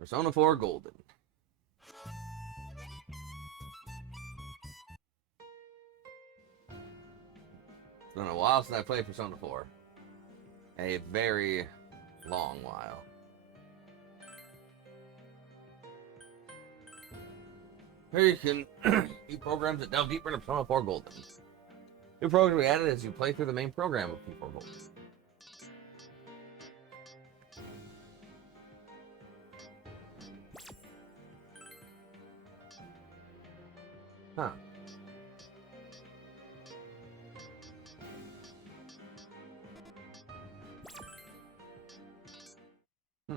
Persona 4 Golden. It's been a while since I played Persona 4. A very long while. Here you can view programs that delve deeper into Persona 4 Golden. New programs we added as you play through the main program of P4 Golden. Huh.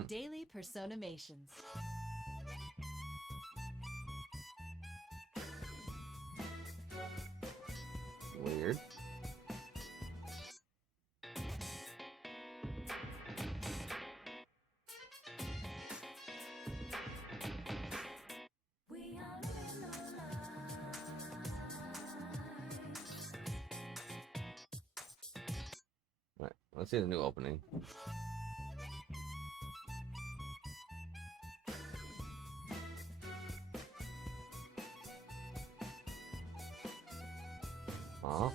Daily Personamations. Weird. All right, let's see the new opening. Aw.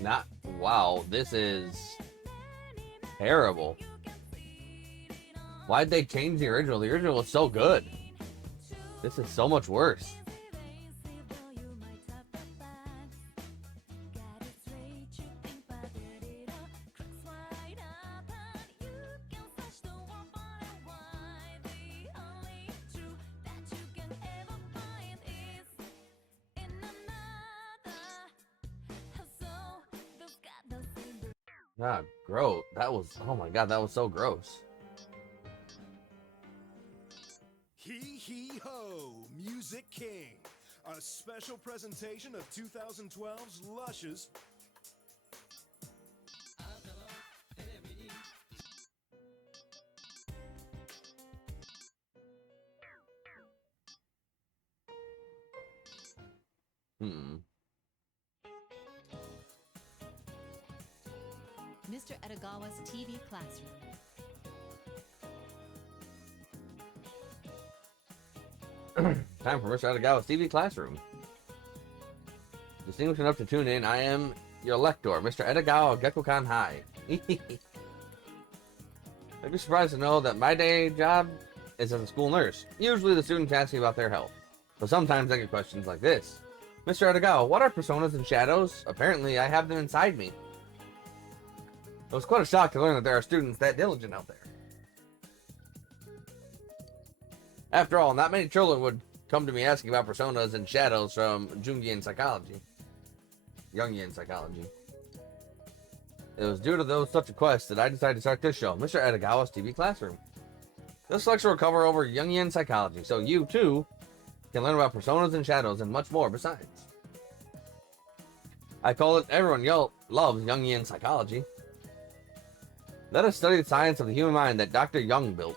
Not wow, this is terrible. Why'd they change the original? The original was so good. This is so much worse. God, gross. That was, oh my god, that was so gross. Hee hee ho, Music King. A special presentation of 2012's Luscious. Mr. Edagawa's TV classroom. Time for Mr. Adagawa's TV classroom. Distinguished enough to tune in, I am your lector, Mr. Edagawa of Gekkokan High. I'd be surprised to know that my day job is as a school nurse. Usually the students ask me about their health, but sometimes I get questions like this. Mr. Edagawa, what are personas and shadows? Apparently I have them inside me. It was quite a shock to learn that there are students that diligent out there. After all, not many children would come to me asking about personas and shadows from Jungian psychology. Jungian psychology. It was due to those such requests that I decided to start this show, Mr. Edagawa's TV Classroom. This lecture will cover over Jungian psychology, so you, too, can learn about personas and shadows and much more besides. I call it everyone loves Jungian psychology. Let us study the science of the human mind that Dr. Jung built.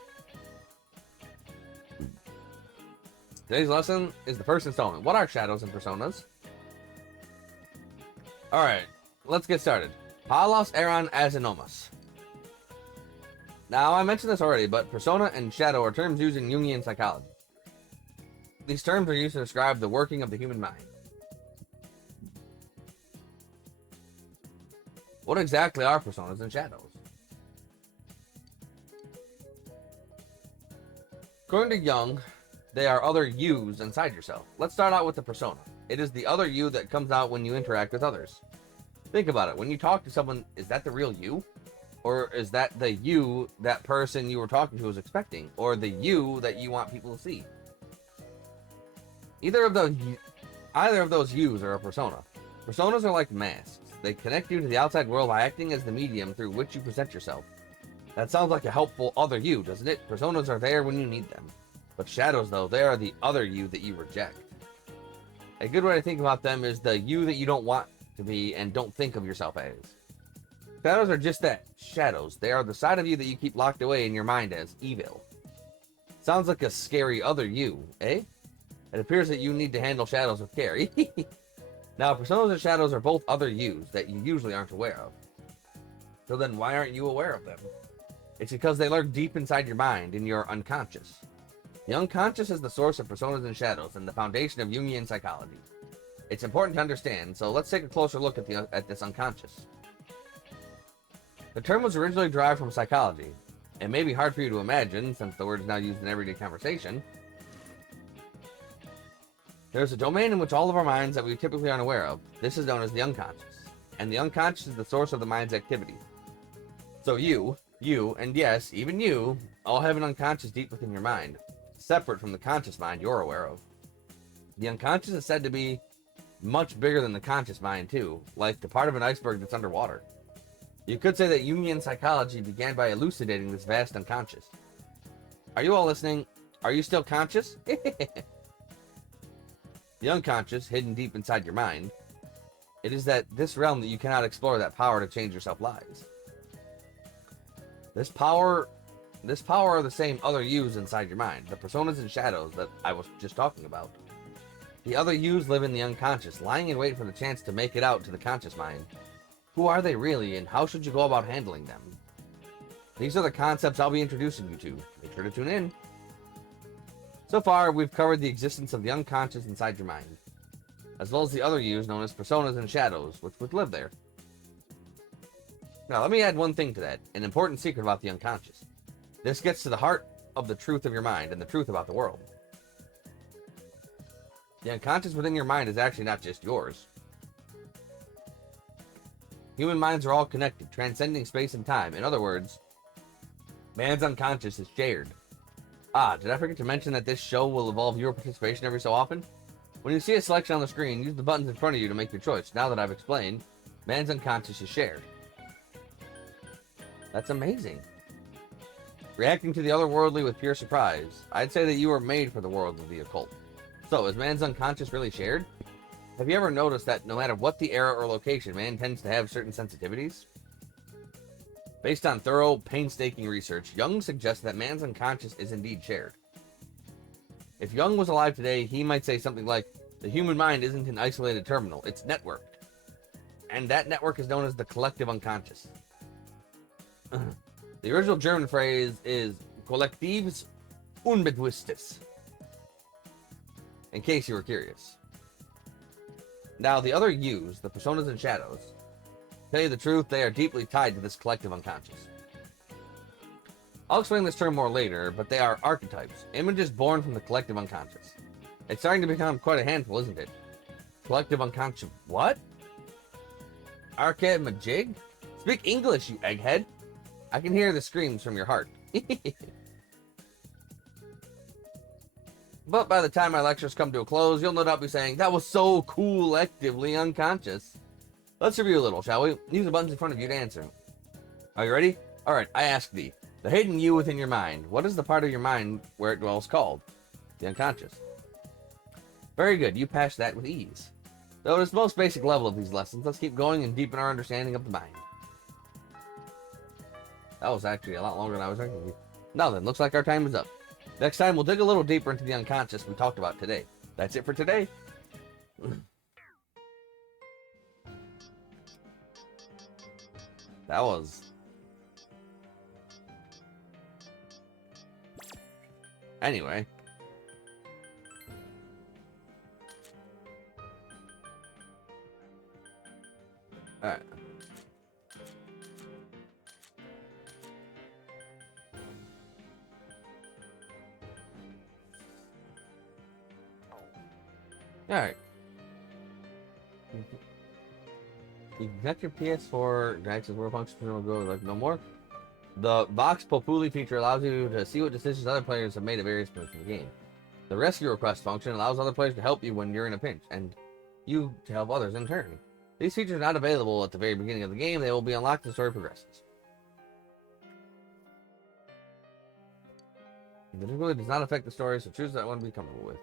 Today's lesson is the first installment. What are shadows and personas? Alright, let's get started. Palos eran asinomas. Now, I mentioned this already, but persona and shadow are terms used in Jungian psychology. These terms are used to describe the working of the human mind. What exactly are personas and shadows? According to Jung, they are other yous inside yourself. Let's start out with the persona. It is the other you that comes out when you interact with others. Think about it. When you talk to someone, is that the real you? Or is that the you that person you were talking to was expecting? Or the you that you want people to see? Either of those yous are a persona. Personas are like masks. They connect you to the outside world by acting as the medium through which you present yourself. That sounds like a helpful other you, doesn't it? Personas are there when you need them. But shadows, though, they are the other you that you reject. A good way to think about them is the you that you don't want to be and don't think of yourself as. Shadows are just that, shadows. They are the side of you that you keep locked away in your mind as evil. Sounds like a scary other you, eh? It appears that you need to handle shadows with care. Now, personas and shadows are both other yous that you usually aren't aware of. So then why aren't you aware of them? It's because they lurk deep inside your mind, in your unconscious. The unconscious is the source of personas and shadows and the foundation of Jungian psychology. It's important to understand, so let's take a closer look at this unconscious. The term was originally derived from psychology. It may be hard for you to imagine, since the word is now used in everyday conversation. There's a domain in which all of our minds that we typically aren't aware of. This is known as the unconscious. And the unconscious is the source of the mind's activity. So you, and yes, even you, all have an unconscious deep within your mind, separate from the conscious mind you're aware of. The unconscious is said to be much bigger than the conscious mind too, like the part of an iceberg that's underwater. You could say that Jungian psychology began by elucidating this vast unconscious. Are you all listening? Are you still conscious? The unconscious, hidden deep inside your mind, it is this realm that you cannot explore that power to change yourself lies. This power are the same other yous inside your mind, the personas and shadows that I was just talking about. The other yous live in the unconscious, lying in wait for the chance to make it out to the conscious mind. Who are they really, and how should you go about handling them? These are the concepts I'll be introducing you to. Make sure to tune in. So far, we've covered the existence of the unconscious inside your mind, as well as the other yous known as personas and shadows, which would live there. Now, let me add one thing to that, an important secret about the unconscious. This gets to the heart of the truth of your mind and the truth about the world. The unconscious within your mind is actually not just yours. Human minds are all connected, transcending space and time. In other words, man's unconscious is shared. Ah, did I forget to mention that this show will involve your participation every so often? When you see a selection on the screen, use the buttons in front of you to make your choice. Now that I've explained, man's unconscious is shared. That's amazing. Reacting to the otherworldly with pure surprise, I'd say that you were made for the world of the occult. So, is man's unconscious really shared? Have you ever noticed that no matter what the era or location, man tends to have certain sensitivities? Based on thorough, painstaking research, Jung suggests that man's unconscious is indeed shared. If Jung was alive today, he might say something like, the human mind isn't an isolated terminal, it's networked. And that network is known as the collective unconscious. The original German phrase is Kollektives Unbewusstes, in case you were curious. Now, the other yous, the personas and shadows, to tell you the truth, they are deeply tied to this collective unconscious. I'll explain this term more later, but they are archetypes, images born from the collective unconscious. It's starting to become quite a handful, isn't it? Collective unconscious. What? Arcade Majig? Speak English, you egghead! I can hear the screams from your heart. But by the time my lectures come to a close, you'll no doubt be saying, that was so collectively unconscious. Let's review a little, shall we? Use the buttons in front of you to answer. Are you ready? Alright, I ask thee. The hidden you within your mind. What is the part of your mind where it dwells called? The unconscious. Very good, you passed that with ease. Though it's the most basic level of these lessons, let's keep going and deepen our understanding of the mind. That was actually a lot longer than I was thinking. Now then, looks like our time is up. Next time, we'll dig a little deeper into the unconscious we talked about today. That's it for today. That was... Anyway. Alright. Alright. You can connect your PS4 to access world functions and go like no more. The Vox Populi feature allows you to see what decisions other players have made at various points in the game. The rescue request function allows other players to help you when you're in a pinch, and you to help others in turn. These features are not available at the very beginning of the game. They will be unlocked as the story progresses. The difficulty does not affect the story, so choose that one to be comfortable with.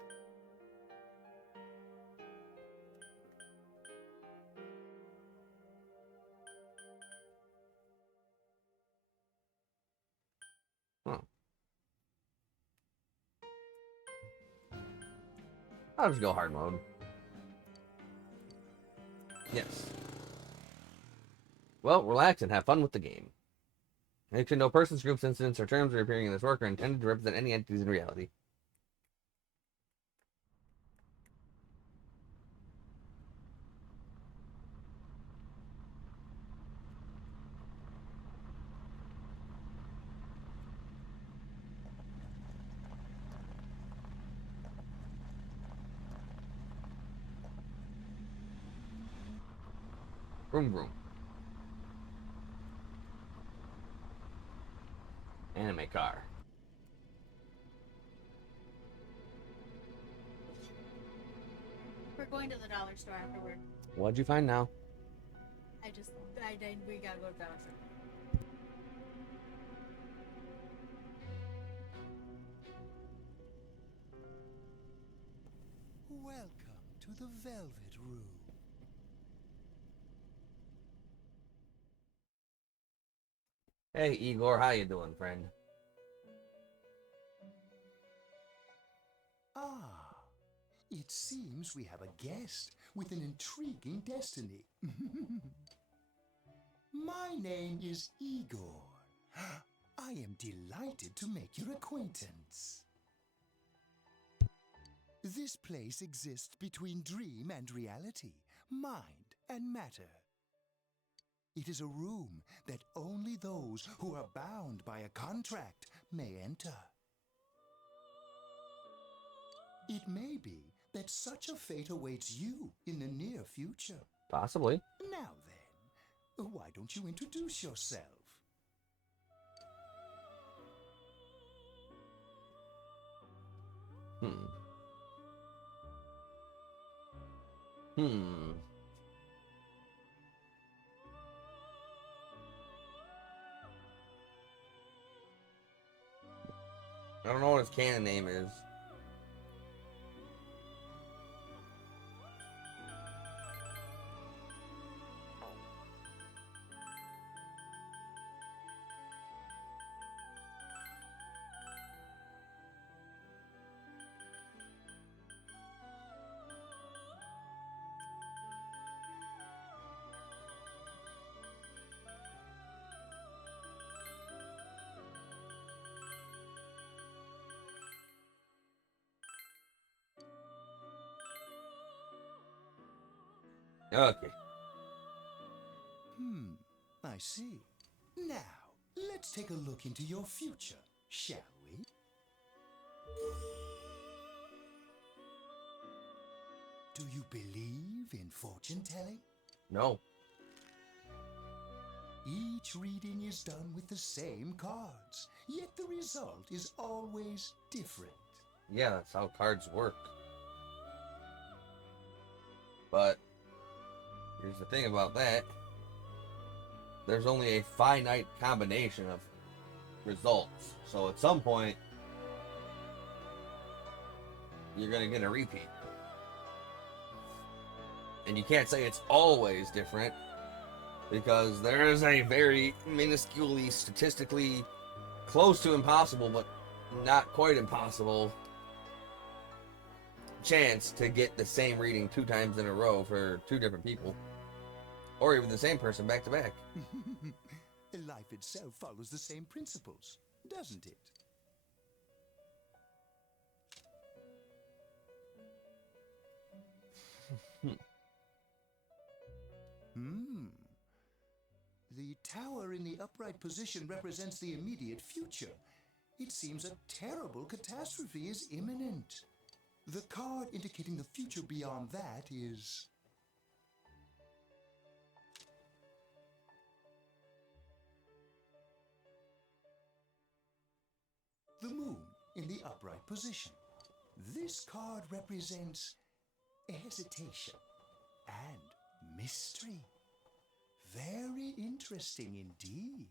Huh. I'll just go hard mode. Yes. Well, relax and have fun with the game. Make sure no persons, groups, incidents, or terms appearing in this work are intended to represent any entities in reality. Vroom vroom. Anime car. We're going to the dollar store afterward. What'd you find now? We gotta go to the dollar store. Welcome to the Velvet Room. Hey, Igor, how you doing, friend? Ah, it seems we have a guest with an intriguing destiny. My name is Igor. I am delighted to make your acquaintance. This place exists between dream and reality, mind and matter. It is a room that only those who are bound by a contract may enter. It may be that such a fate awaits you in the near future. Possibly. Now then, why don't you introduce yourself? Hmm. Hmm. I don't know what his canon name is. Okay. I see. Now, let's take a look into your future, shall we? Do you believe in fortune telling? No. Each reading is done with the same cards, yet the result is always different. Yeah, that's how cards work. But here's the thing about that. There's only a finite combination of results. So at some point, you're going to get a repeat. And you can't say it's always different, because there is a very minusculely, statistically close to impossible, but not quite impossible chance to get the same reading 2 times in a row for 2 different people. Or even the same person back to back. Life itself follows the same principles, doesn't it? The tower in the upright position represents the immediate future. It seems a terrible catastrophe is imminent. The card indicating the future beyond that is... the moon in the upright position. This card represents hesitation and mystery. Very interesting indeed.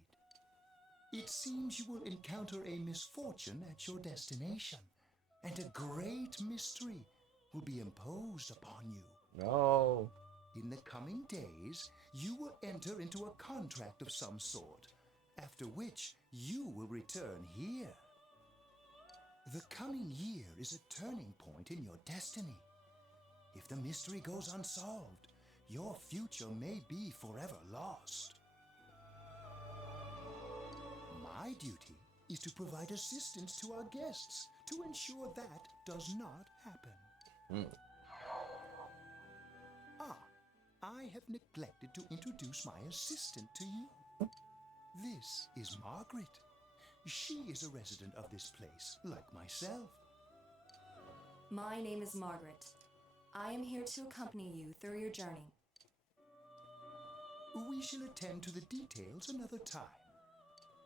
It seems you will encounter a misfortune at your destination, and a great mystery will be imposed upon you. No. In the coming days, you will enter into a contract of some sort, after which you will return here. The coming year is a turning point in your destiny. If the mystery goes unsolved, your future may be forever lost. My duty is to provide assistance to our guests to ensure that does not happen. Hmm. I have neglected to introduce my assistant to you. This is Margaret. She is a resident of this place, like myself. My name is Margaret. I am here to accompany you through your journey. We shall attend to the details another time.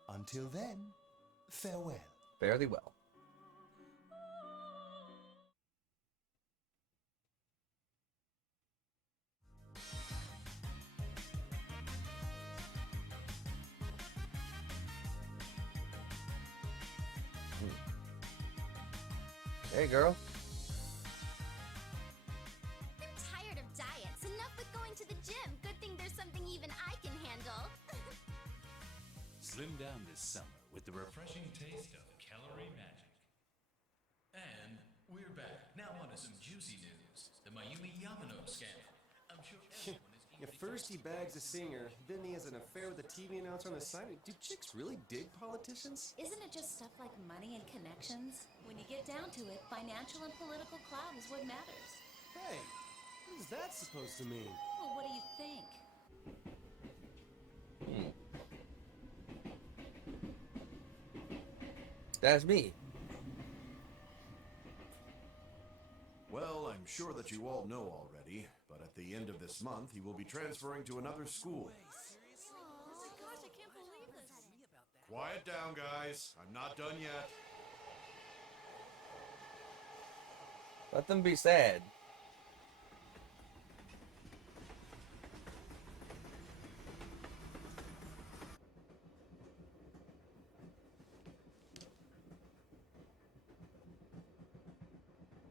Until then, farewell. Fare thee well. Hey, girl. I'm tired of diets. Enough with going to the gym. Good thing there's something even I can handle. Slim down this summer with the refreshing taste of calorie magic. And we're back. Now on to some juicy news. The Mayumi Yamano scandal. I'm sure everyone is Yeah, eagerly first he bags a singer, then he has an affair with a TV announcer on the side. Do chicks really dig politicians? Isn't it just stuff like money and connections? When you get down to it, financial and political clout is what matters. Hey, what is that supposed to mean? Well, what do you think? That's me. Well, I'm sure that you all know already, but at the end of this month, he will be transferring to another school. Oh my gosh, I can't believe this. Quiet down, guys. I'm not done yet. Let them be sad.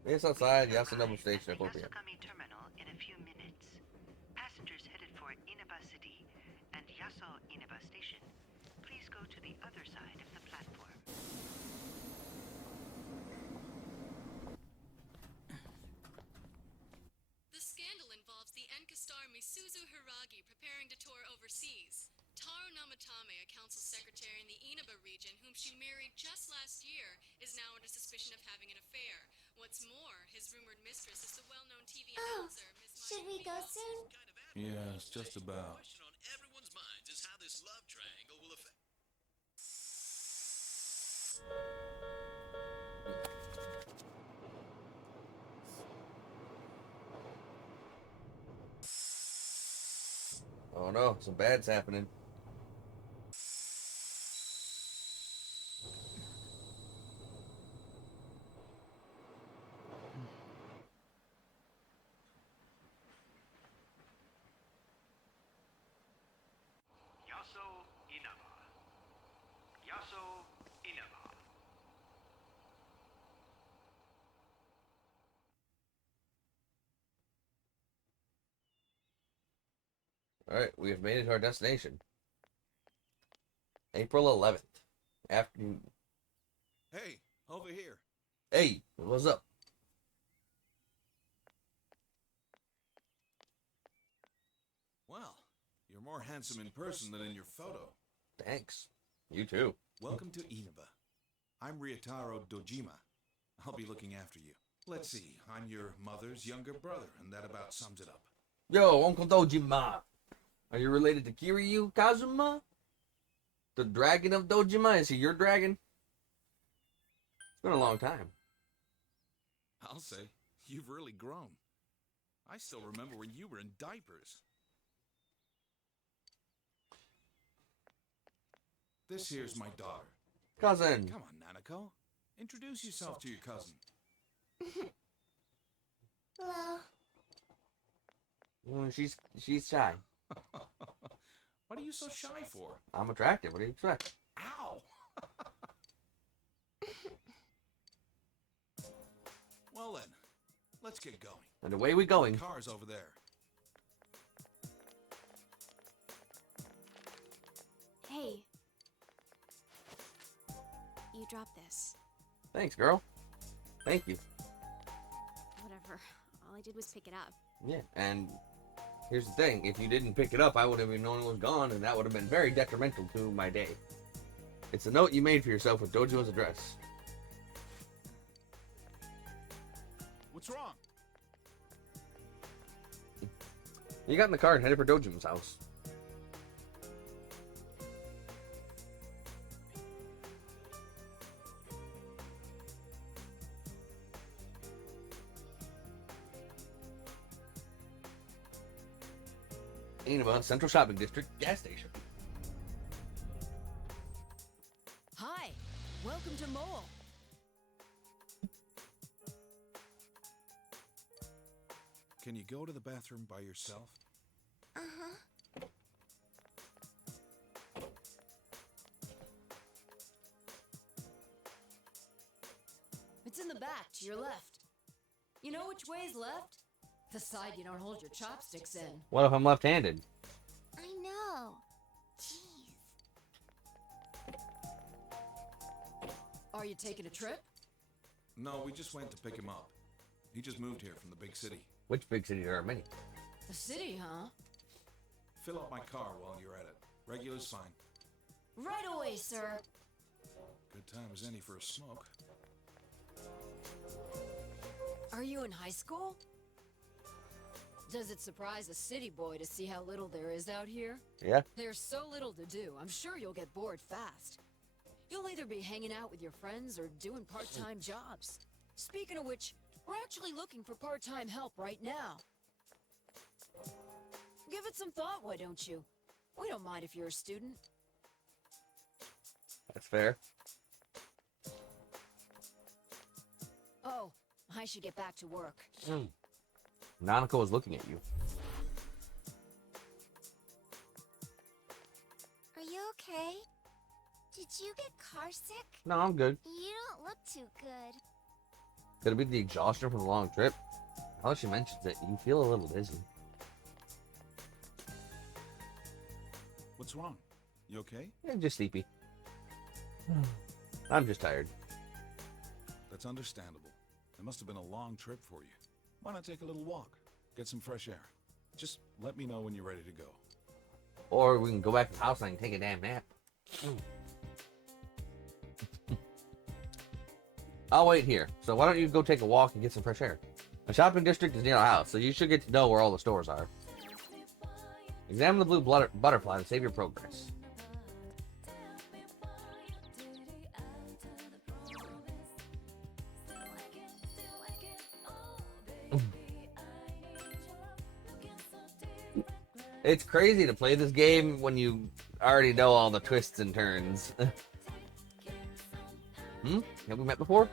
It's outside Yasoinaba Station, appropriate. Yasogami Terminal in a few minutes. Passengers headed for Inaba City and Yasoinaba Station, please go to the other side of the platform. The scandal involves the Enka star Misuzu Hiragi preparing to tour overseas. Taro Namatame, a council secretary in the Inaba region whom she married just last year, is now under suspicion of having an affair. What's more, his rumored mistress is the well-known TV announcer, Miss Should we go soon? Yes, just about. The question on everyone's minds is how this love triangle will affect. Oh no, some bad's happening. Yasoinaba. Yasoinaba. Alright, we have made it to our destination. April 11th. Afternoon. Hey, over here. Hey, what's up? Well, you're more handsome in person than in your photo. Thanks. You too. Welcome to Inaba. I'm Ryotaro Dojima. I'll be looking after you. Let's see, I'm your mother's younger brother, and that about sums it up. Yo, Uncle Dojima. Are you related to Kiryu Kazuma? The dragon of Dojima? Is he your dragon? It's been a long time. I'll say, you've really grown. I still remember when you were in diapers. This here's my daughter. Cousin. Come on, Nanako. Introduce yourself to your cousin. Hello. She's shy. What are you so shy for? I'm attractive. What do you expect? Ow! Well then, let's get going. And away we going. Car's over there. Hey. You dropped this. Thanks, girl. Thank you. Whatever. All I did was pick it up. Yeah, and Here's the thing, if you didn't pick it up, I would have known it was gone, and that would have been very detrimental to my day. It's a note you made for yourself with Dojo's address. What's wrong? You got in the car and headed for Dojo's house. Inaba Central Shopping District gas station. Hi, welcome to Mole. Can you go to the bathroom by yourself? Uh-huh. It's in the back, to your left. You know which way's left? The side you don't hold your chopsticks in. What if I'm left-handed? I know. Jeez. Are you taking a trip? No, we just went to pick him up. He just moved here from the big city. Which big city? There are many. The city, huh? Fill up my car while you're at it. Regular's fine. Right away, sir. Good time as any for a smoke. Are you in high school? Does it surprise a city boy to see how little there is out here? Yeah. There's so little to do, I'm sure you'll get bored fast. You'll either be hanging out with your friends or doing part-time jobs. Speaking of which, we're actually looking for part-time help right now. Give it some thought, why don't you? We don't mind if you're a student. That's fair. Oh, I should get back to work. Nanako is looking at you. Are you okay? Did you get car sick? No, I'm good. You don't look too good. Could it be the exhaustion from the long trip? Now that she mentions it, you feel a little dizzy. What's wrong? You okay? Yeah, just sleepy. I'm just tired. That's understandable. It must have been a long trip for you. Why not take a little walk? Get some fresh air. Just let me know when you're ready to go. Or we can go back to the house and I can take a damn nap. I'll wait here. So why don't you go take a walk and get some fresh air? The shopping district is near our house, so you should get to know where all the stores are. Examine the blue butterfly to save your progress. It's crazy to play this game when you already know all the twists and turns. Have we met before?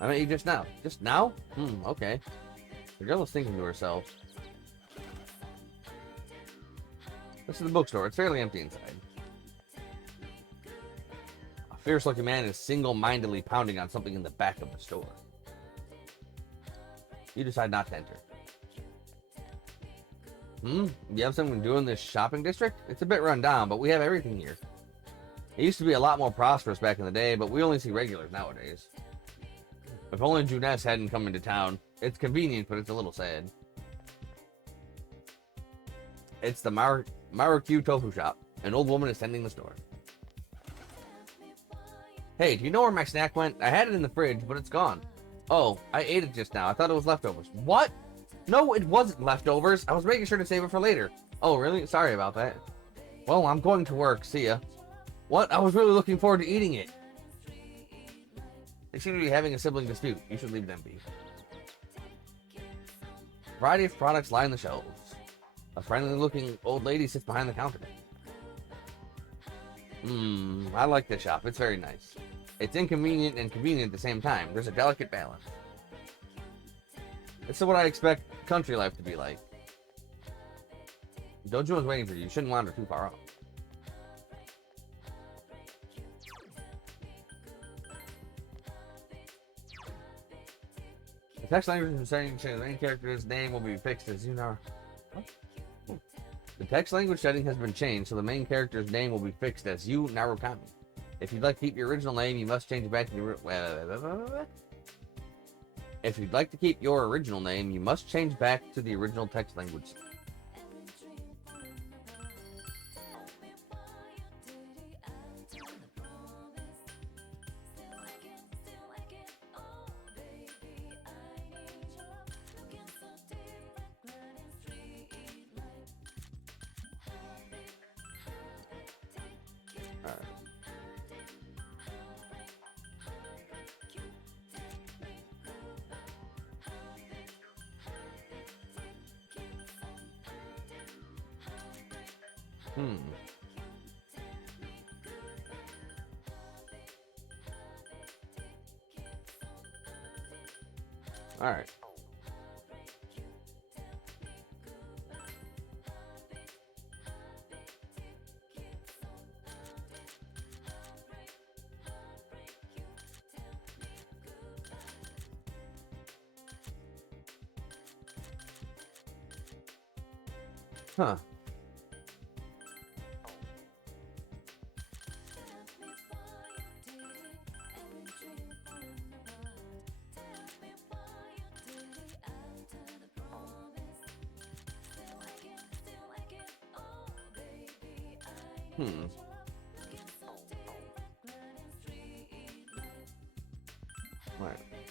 I met you just now. Just now? Okay. The girl is thinking to herself. This is the bookstore. It's fairly empty inside. A fierce-looking man is single-mindedly pounding on something in the back of the store. You decide not to enter. You have something to do in this shopping district? It's a bit run down, but we have everything here. It used to be a lot more prosperous back in the day, but we only see regulars nowadays. If only Juness hadn't come into town. It's convenient, but it's a little sad. It's the Marukyu Tofu Shop. An old woman is tending the store. Hey, do you know where my snack went? I had it in the fridge, but it's gone. Oh, I ate it just now. I thought it was leftovers. What? No, it wasn't leftovers. I was making sure to save it for later. Oh, really? Sorry about that. Well, I'm going to work. See ya. What? I was really looking forward to eating it. They seem to be having a sibling dispute. You should leave them be. Variety of products line the shelves. A friendly-looking old lady sits behind the counter. I like this shop. It's very nice. It's inconvenient and convenient at the same time. There's a delicate balance. This is what I expect country life to be like. Dojo is waiting for you. You shouldn't wander too far off. The text language is saying the main character's name will be fixed as Yunar. What? The text language setting has been changed, so the main character's name will be fixed as Yu Narukami. If you'd like to keep your original name, you must change it back to the... If you'd like to keep your original name, you must change back to the original text language. Alright. Huh. Right.